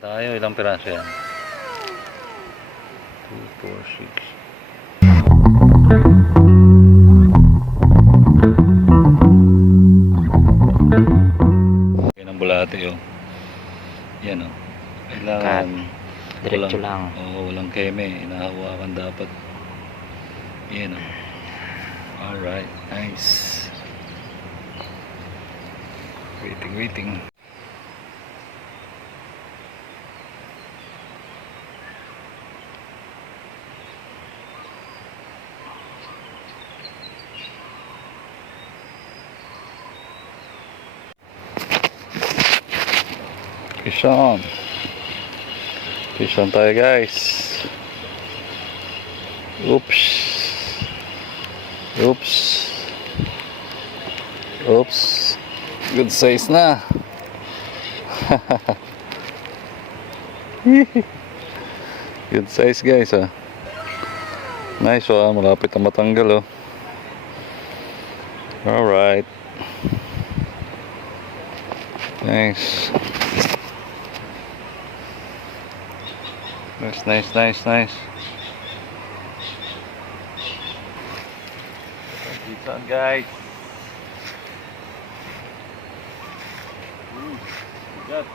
Tayo, ilang piraso yan? 2, 4, 6. Yan ang bulate yun. Yan o. Kailangan diretso lang. Oo, walang keme. Inahawakan dapat. Yan o. Alright, nice. Waiting. Fish on tayo guys. Oops. Good size na. Good size guys ah. Nice ah, malapit na matanggal oh. Alright. Nice. Nice. Dito guys.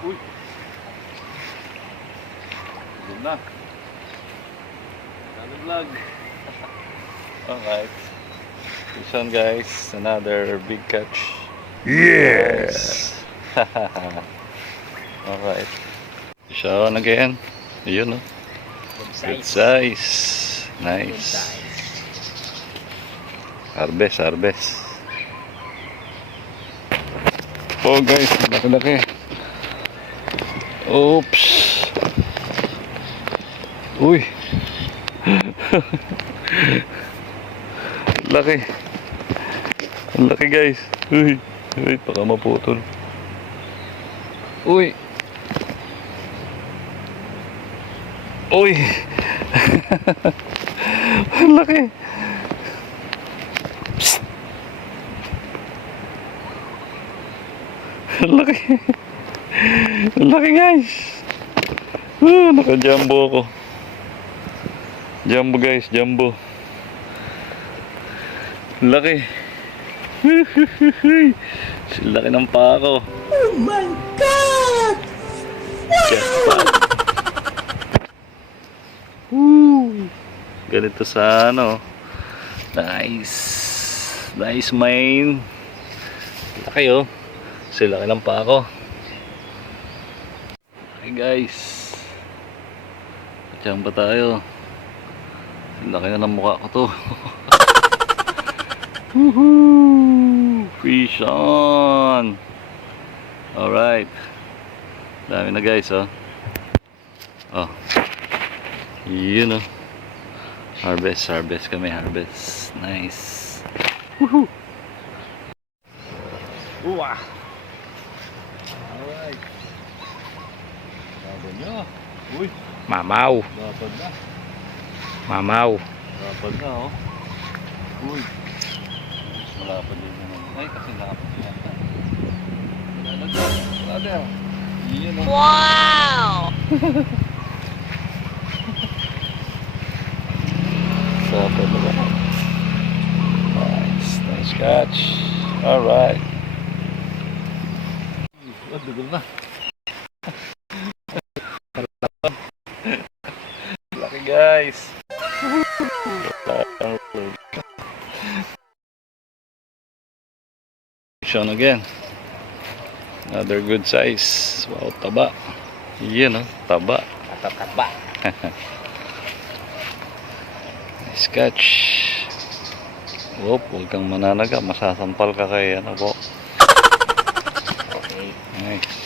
Uy. Good na. Another vlog. Alright. This one guys, another big catch. Yes. Alright. Fish on again. Ayun oh. Good size. Nice. Harvest. Oh guys, laki. Oops. Uy. Laki. Ang laki guys. Uy, baka maputol. Uy. Ang laki. Psst. Ang laki guys. Naka-jumbo ako. Jumbo guys, jumbo. Laki. Laki ng pako. Oh my God! Ganito sa ano. Nice main. Laki oh. Sila laki ng pako. Hey guys. Diyan ba tayo? Laki na ng mukha ko to. Woohoo! Fish on! Alright. Dami na guys oh. Oh. Yun oh. Harvest kami. Nice. Woohoo! Uwah! Alright. Dapat nyo. Uy! Mamaw. Dapat na. Dapat na oh. Uy! Malapad din naman. Ay, kasi lapad yan. Brother. Yun oh. Wow! Dapat na ba? Nice catch. Alright. Dugol na. Laki guys. Fish on again. Another good size. Wow, taba. Yan oh, taba. Taba. Nice catch. Huwag kang mananaga. Masasampal ka kay ano po. Okay. Nice.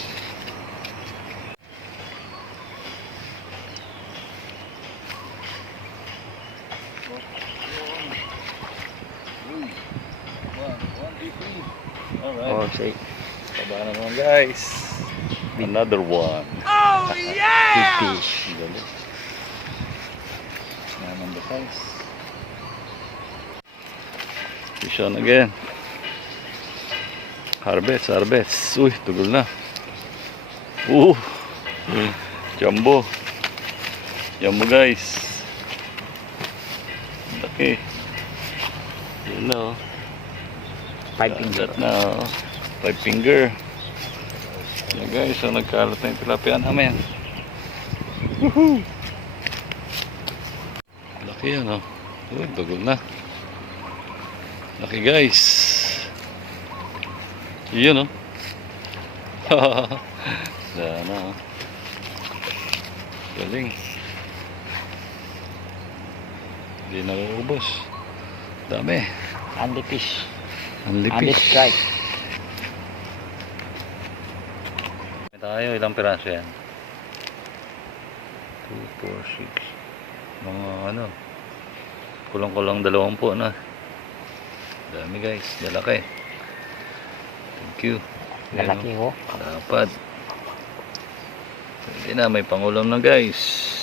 Alright. Oh, say. Taba naman guys. Another one. Oh yeah! Big fish. Galing. Naman the size. Fish on again. Harvest. Uy, tugol na. Jumbo. Jumbo guys. Laki. Yun na oh. 5 finger. Kalat na oh. 5 finger. Yan guys, so nagkalat na yung tilapia namin. Woohoo! Laki yan oh. Uy, bagol na. Laki guys. Yun oh. Sana oh. Galing. Hindi na uubos. Dami. Andy fish. Andy Andy fish. strike. Tayo, ilang piraso yan? 2, 4, 6. Mga ano. Kulang-kulang 20 na. Dami guys. Dalaki. Thank you. Malaki ho. Dapat. Pwede na. May pangulam na guys.